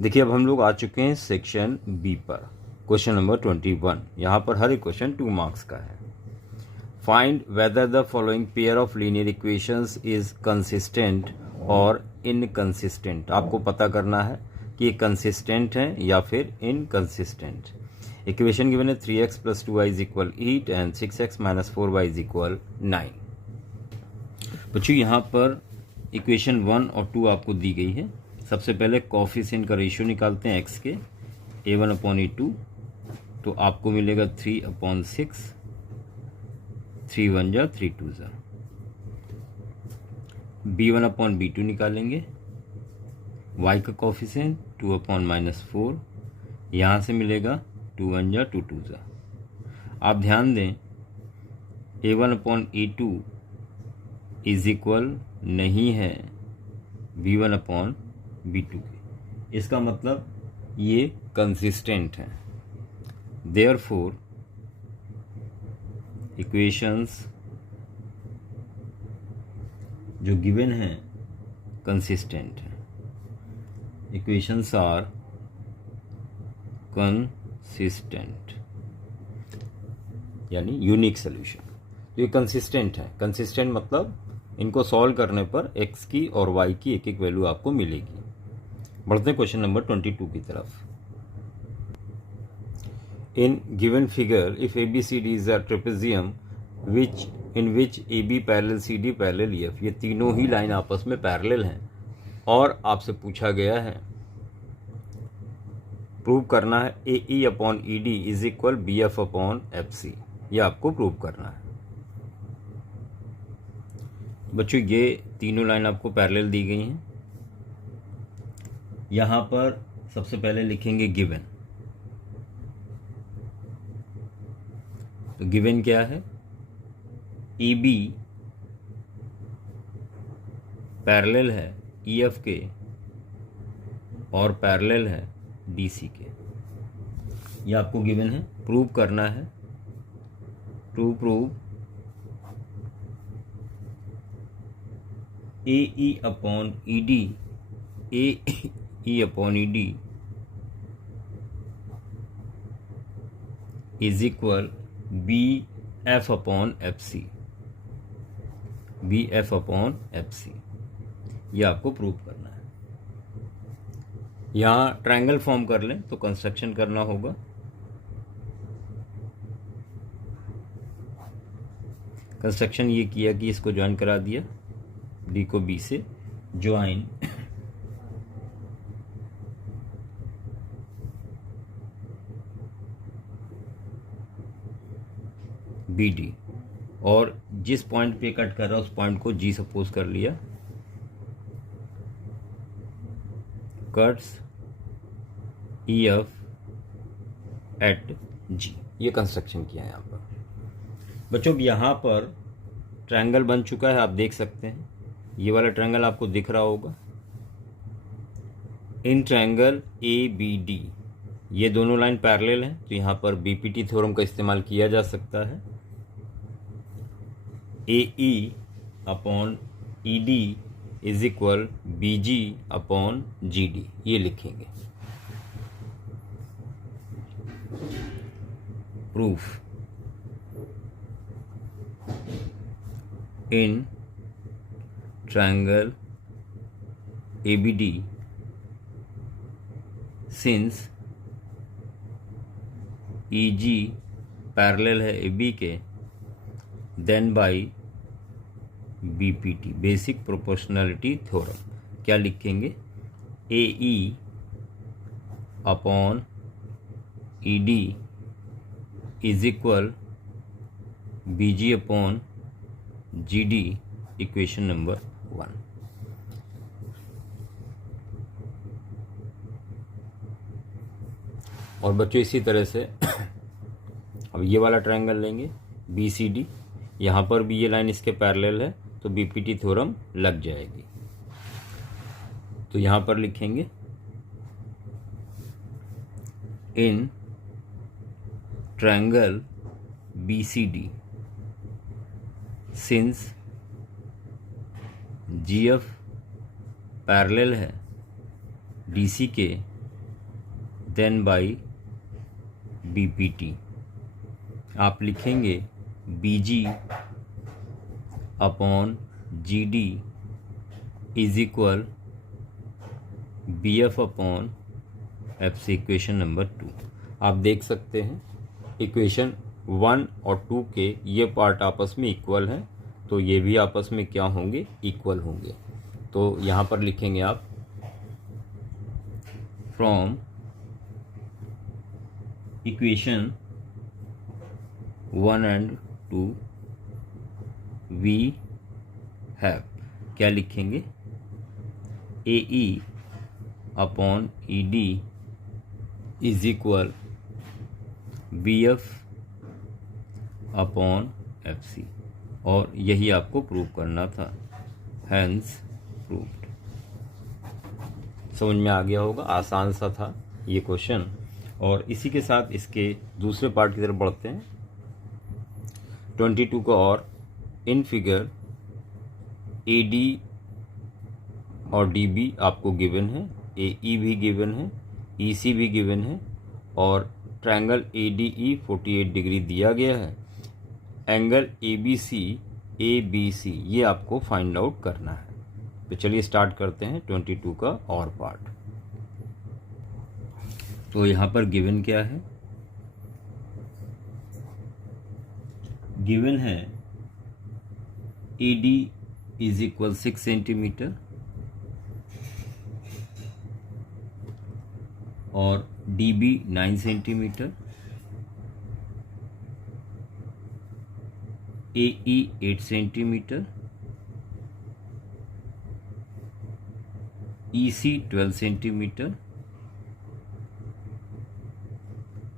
देखिए अब हम लोग आ चुके हैं सेक्शन बी पर। Question number 21। यहाँ पर हर एक क्वेश्चन 2 मार्क्स का है। Find whether the following pair of linear equations is consistent और इनकंसिस्टेंट। आपको पता करना है कि ये कंसिस्टेंट है या फिर इनकंसिस्टेंट। इक्वेशन गिवन है 3x + 2y = 8 and 6x - 4y = 9। बच्चों यहाँ पर इक्वेशन 1 और 2 आपको दी गई है। सबसे पहले कोफिशिएंट का रेशियो निकालते हैं x के, a1/e2, तो आपको मिलेगा 3/6, 3 1 जा 3 2 जा। b1/b2 निकालेंगे, y का कोफिशिएंट 2/-4, यहाँ से मिलेगा 2 1 जा 2 2 जा। आप ध्यान दें a1/e2 इज इक्वल नहीं है b1/b2 के। इसका मतलब ये कंसिस्टेंट है। देयरफॉर इक्वेशंस जो गिवन हैं कंसिस्टेंट हैं। इक्वेशंस आर कंसिस्टेंट यानी यूनिक सोल्यूशन। तो ये कंसिस्टेंट है। कंसिस्टेंट मतलब इनको सॉल्व करने पर x की और y की एक एक वैल्यू आपको मिलेगी। बढ़ते हैं क्वेश्चन नंबर 22 की तरफ। In given figure if ABCD is a trapezium in which AB parallel CD parallel EF, ये तीनों ही लाइन आपस में पैरेलल हैं और आपसे पूछा गया है प्रूव करना है AE/ED इज इक्वल BF/FC। ये आपको प्रूव करना है। बच्चों ये तीनों लाइन आपको पैरेलल दी गई हैं। यहाँ पर सबसे पहले लिखेंगे गिवन। तो गिवन क्या है? EB पैरेलल है EF के और पैरेलल है DC के। ये आपको गिवन है, प्रूव करना है। To prove AE/ED is equal BF/FC। ये आपको प्रूव करना है। यहाँ ट्रायंगल फॉर्म कर लें तो कंस्ट्रक्शन करना होगा। कंस्ट्रक्शन ये किया कि इसको ज्वाइन करा दिया, D को B से ज्वाइन BD, और जिस पॉइंट पे कट कर रहा है उस पॉइंट को G सपोज कर लिया। कट्स EF एट G, ये कंस्ट्रक्शन किया है यहाँ पर। बच्चों यहाँ पर ट्रायंगल बन चुका है, आप देख सकते हैं। ये वाला ट्रायंगल आपको दिख रहा होगा। इन ट्रायंगल ABD ये दोनों लाइन पैरेलल हैं, तो यहाँ पर BPT थ्योरम का इस्तेमाल किया जा सकता है। AE/ED इज इक्वल BG/GD, ये लिखेंगे। Proof in triangle ABD since EG parallel है AB के, then by BPT basic proportionality theorem. क्या लिखेंगे? AE/ED is equal BG/GD, equation number 1। और बच्चों इसी तरह से अब ये वाला ट्रायंगल लेंगे BCD, यहाँ पर भी ये लाइन इसके पैरेलल है तो BPT थ्योरम लग जाएगी। तो यहाँ पर लिखेंगे in triangle BCD since GF parallel है DC के, देन बाई BPT। आप लिखेंगे BG upon GD is equal BF upon FC। Equation number 2 आप देख सकते हैं इक्वेशन 1 और 2 के ये पार्ट आपस में इक्वल हैं, तो ये भी आपस में क्या होंगे, इक्वल होंगे। तो यहाँ पर लिखेंगे आप from equation 1 and 2 we have, क्या लिखेंगे, AE upon ED is equal BF upon FC, और यही आपको प्रूव करना था, हैंस प्रूव्ड। समझ में आ गया होगा, आसान सा था ये क्वेश्चन। और इसी के साथ इसके दूसरे पार्ट की तरफ बढ़ते हैं। 22 का और इन फिगर AD और DB आपको गिवन है, AE भी गिवन है, EC भी गिवन है, और ट्रायंगल ADE 48 डिग्री दिया गया है। एंगल ABC ये आपको फाइंड आउट करना है। तो चलिए स्टार्ट करते हैं 22 का और पार्ट। तो यहाँ पर गिवन क्या है, गिवन है AD इज इक्वल 6 सेंटीमीटर और DB 9 centimetre, AE 8 centimetre, EC 12 centimetre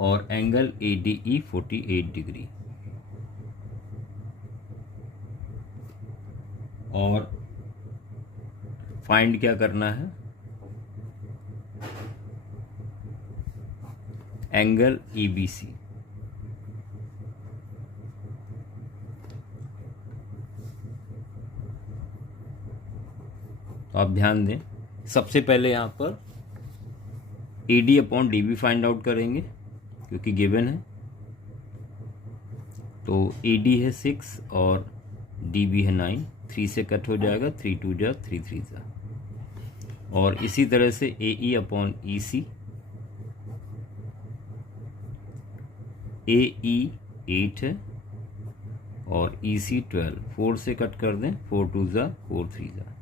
और एंगल ADE 48 डिग्री। और फाइंड क्या करना है, एंगल ABC। तो आप ध्यान दें, सबसे पहले यहाँ पर AD upon DB find out करेंगे क्योंकि गिवन है। तो AD है 6 और DB है 9, 3 से कट हो जाएगा, 3 2 जा 3 3 जा। और इसी तरह से AE अपॉन EC, AE 8 है और EC 12, 4 से कट कर दें, 4 2 जा 4 3 जा।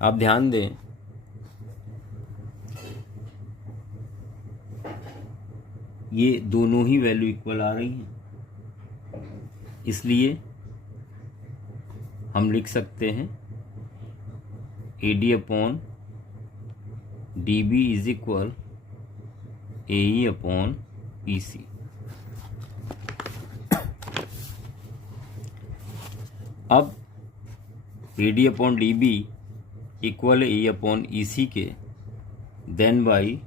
आप ध्यान दें, ये दोनों ही वैल्यू इक्वल आ रही हैं, इसलिए हम लिख सकते हैं AD upon DB is equal AE upon EC। अब AD अपॉन DB इक्वल है AE अपॉन EC के, then by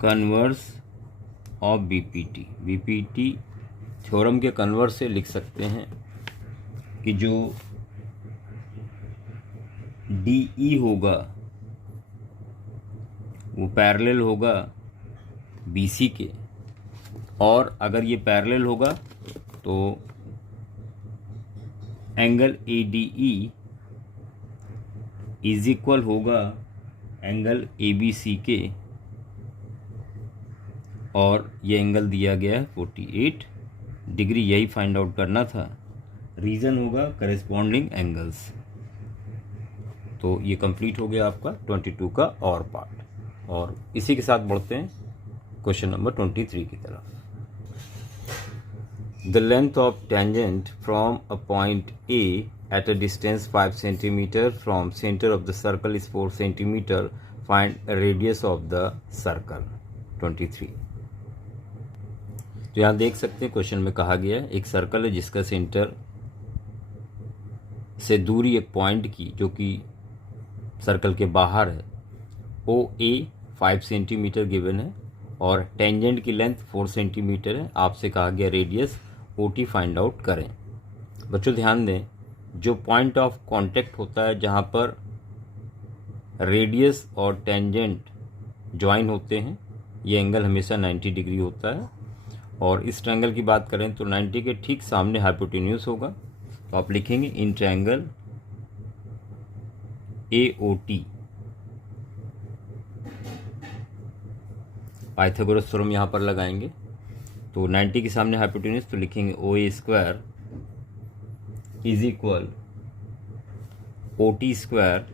converse of BPT theorem के कन्वर्स से लिख सकते हैं कि जो DE होगा वो पैरेलल होगा BC के, और अगर ये पैरेलल होगा तो एंगल ADE इज इक्वल होगा एंगल ABC के, और ये एंगल दिया गया है 48 डिग्री, यही फाइंड आउट करना था। रीजन होगा करेस्पॉन्डिंग एंगल्स। तो ये कंप्लीट हो गया आपका 22 का और पार्ट। और इसी के साथ बढ़ते हैं क्वेश्चन नंबर 23 की तरफ। The length of tangent from a point A at a distance 5 centimeter from center of the circle is 4 centimeter. Find a radius of the circle. 23। तो यहाँ देख सकते हैं क्वेश्चन में कहा गया है एक सर्कल है जिसका सेंटर से दूरी एक पॉइंट की जो कि सर्कल के बाहर है, OA 5 सेंटीमीटर गिवन है और टेंजेंट की लेंथ 4 सेंटीमीटर है। आपसे कहा गया रेडियस OT फाइंड आउट करें। बच्चों ध्यान दें, जो पॉइंट ऑफ कांटेक्ट होता है जहाँ पर रेडियस और टेंजेंट ज्वाइन होते हैं, ये एंगल हमेशा 90 डिग्री होता है। और इस ट्रायंगल की बात करें तो 90 के ठीक सामने हाइपोटेन्यूज होगा, तो आप लिखेंगे in triangle AOT। Pythagoras theorem यहाँ पर लगाएंगे, तो 90 के सामने हाइपोटेन्यूज, तो लिखेंगे OA square is equal OT square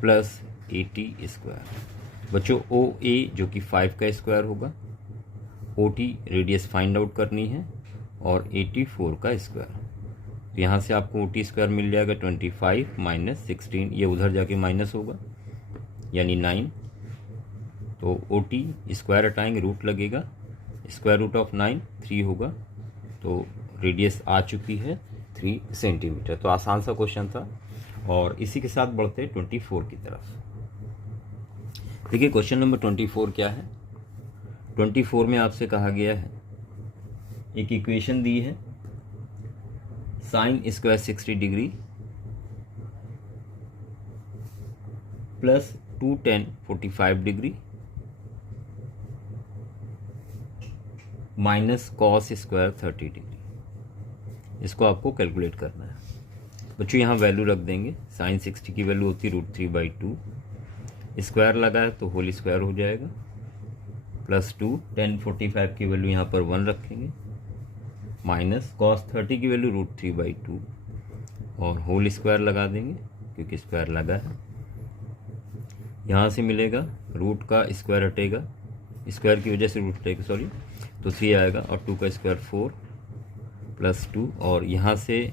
plus AT square. बच्चों OA जो कि 5 का स्क्वायर होगा, OT रेडियस फाइंड आउट करनी है, और AT 4 का स्क्वायर। तो यहाँ से आपको OT स्क्वायर मिल जाएगा 25 माइनस 16, ये उधर जाके माइनस होगा यानी 9। तो OT स्क्वायर हटाएंगे, रूट लगेगा, स्क्वायर रूट ऑफ 9 3 होगा, तो रेडियस आ चुकी है 3 सेंटीमीटर। तो आसान सा क्वेश्चन था। और इसी के साथ बढ़ते हैं 24 की तरफ। देखिए क्वेश्चन नंबर 24 क्या है। 24 में आपसे कहा गया है, एक इक्वेशन दी है, sine square 60 degree plus 2 tan 45 degree minus cos square 30 degree. इसको आपको कैलकुलेट करना है। बच्चों यहाँ वैल्यू रख देंगे, साइन 60 की वैल्यू होती है √3/2, स्क्वायर लगा है तो होल स्क्वायर हो जाएगा, प्लस 2 tan 45 की वैल्यू यहाँ पर 1 रखेंगे, माइनस कॉस 30 की वैल्यू √3/2 और होल स्क्वायर लगा देंगे क्योंकि स्क्वायर लगा है। यहाँ से मिलेगा, रूट का स्क्वायर हटेगा, स्क्वायर की वजह से रूट हटेगा, सॉरी, तो 3 आएगा, और 2 का स्क्वायर 4 प्लस 2, और यहाँ से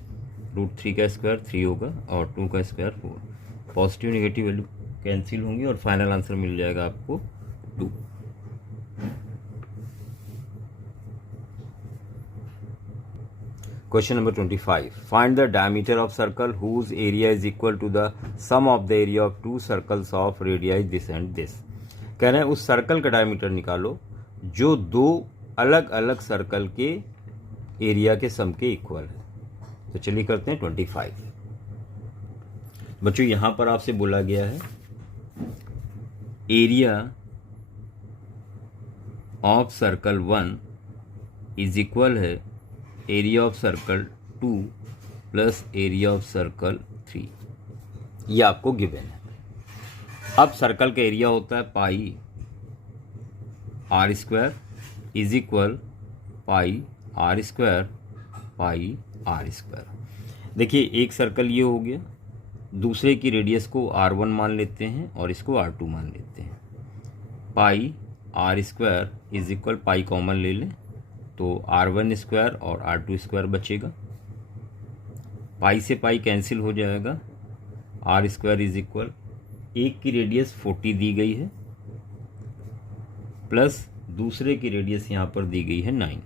√3 का स्क्वायर 3 होगा और 2 का square 4। Positive negative value cancel होंगी और फाइनल आंसर मिल जाएगा आपको 2। Question number 25, find the diameter of circle whose area is equal to the sum of the area of 2 circles of radii this and this. कह रहे हैं उस circle का डायमीटर निकालो जो 2 अलग अलग सर्कल के एरिया के सम के इक्वल है। तो चलिए करते हैं 25। बच्चों यहां पर आपसे बोला गया है area of circle 1 is equal है area of circle 2 plus area of circle 3। ये आपको गिवन है। अब सर्कल का एरिया होता है पाई r² is equal pi r² pi r²। देखिए एक सर्कल ये हो गया, दूसरे की रेडियस को r1 मान लेते हैं और इसको r2 मान लेते हैं। पाई r² is equal, pi common ले लें तो r1² और r2² बचेगा, पाई से पाई कैंसिल हो जाएगा, r² इज इक्वल, एक की रेडियस 40 दी गई है प्लस दूसरे की रेडियस यहाँ पर दी गई है 9,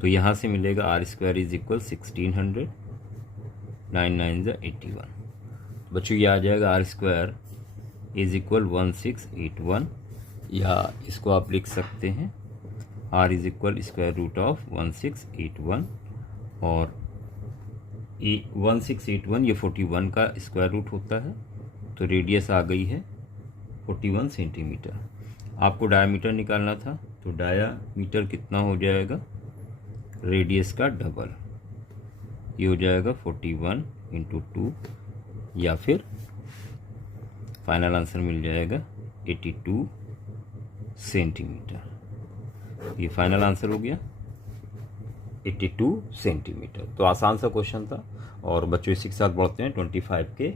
तो यहाँ से मिलेगा r² इज इक्वल 1600, 9 9 = 81। बच्चों ये आ जाएगा r² इज इक्वल 1681, या इसको आप लिख सकते हैं r is equal square root of 1681, और 1681 ये 41 का स्क्वायर रूट होता है, तो रेडियस आ गई है 41 सेंटीमीटर। आपको डायमीटर निकालना था, तो डायमीटर कितना हो जाएगा, रेडियस का डबल, ये हो जाएगा 41 × 2, या फिर फाइनल आंसर मिल जाएगा 82 सेंटीमीटर। ये फाइनल आंसर हो गया 82 सेंटीमीटर। तो आसान सा क्वेश्चन था। और बच्चों इसी के साथ बढ़ते हैं 25 के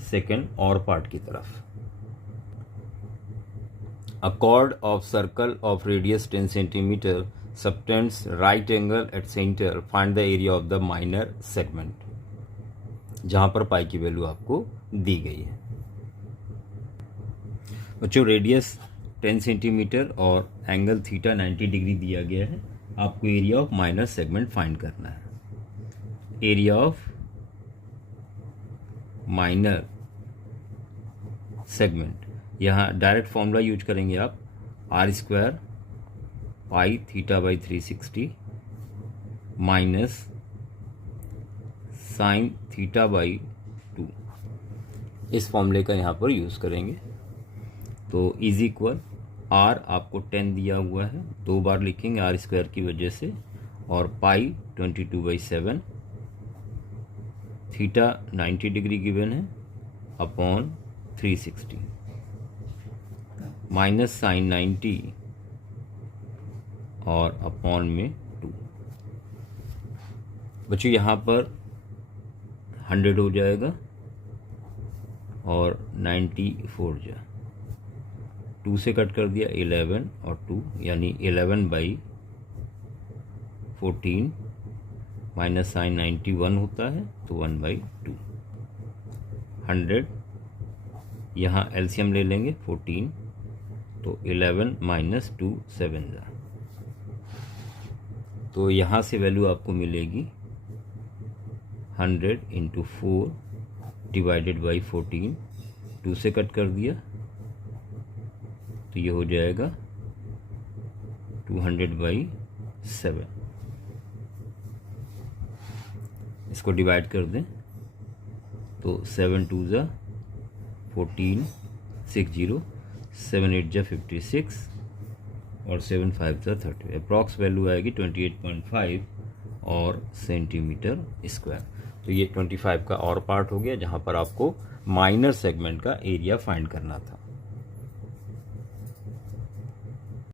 सेकंड और पार्ट की तरफ। अ chord of circle of radius 10 centimeter subtends right angle at center, find the area of the minor segment, जहां पर पाई की वैल्यू आपको दी गई है। बच्चों रेडियस 10 सेंटीमीटर और एंगल थीटा 90 डिग्री दिया गया है, आपको area of minor segment find करना है। एरिया ऑफ माइनर सेगमेंट, यहाँ डायरेक्ट फॉर्मूला यूज करेंगे आप, r² पाई θ/360 माइनस साइन θ/2। इस फॉर्मूले का यहाँ पर यूज़ करेंगे। तो इज इक्वल आर आपको 10 दिया हुआ है, 2 बार लिखेंगे आर स्क्वायर की वजह से, और पाई 22/7, थीटा 90 डिग्री गिवन है अपॉन 360, माइनस साइन 90 और अपॉन में 2। बच्चों यहाँ पर 100 हो जाएगा और 94 जा 2 से कट कर दिया 11 और 2 यानी 11/14 माइनस साइन 91 होता है तो 1/2। 100 यहाँ एलसीएम ले लेंगे 14 तो 11 माइनस 2 7 जा, तो यहाँ से वैल्यू आपको मिलेगी 100 × 4 डिवाइडेड बाई 14, 2 से कट कर दिया तो ये हो जाएगा 200/7। इसको डिवाइड कर दें तो 7 2 जा 14, 6 0, 7 8 जा 56 और 7 5 जा 30। अप्रॉक्स वैल्यू आएगी 28.5 और सेंटीमीटर स्क्वायर। तो ये 25 का और पार्ट हो गया जहाँ पर आपको माइनर सेगमेंट का एरिया फाइंड करना था।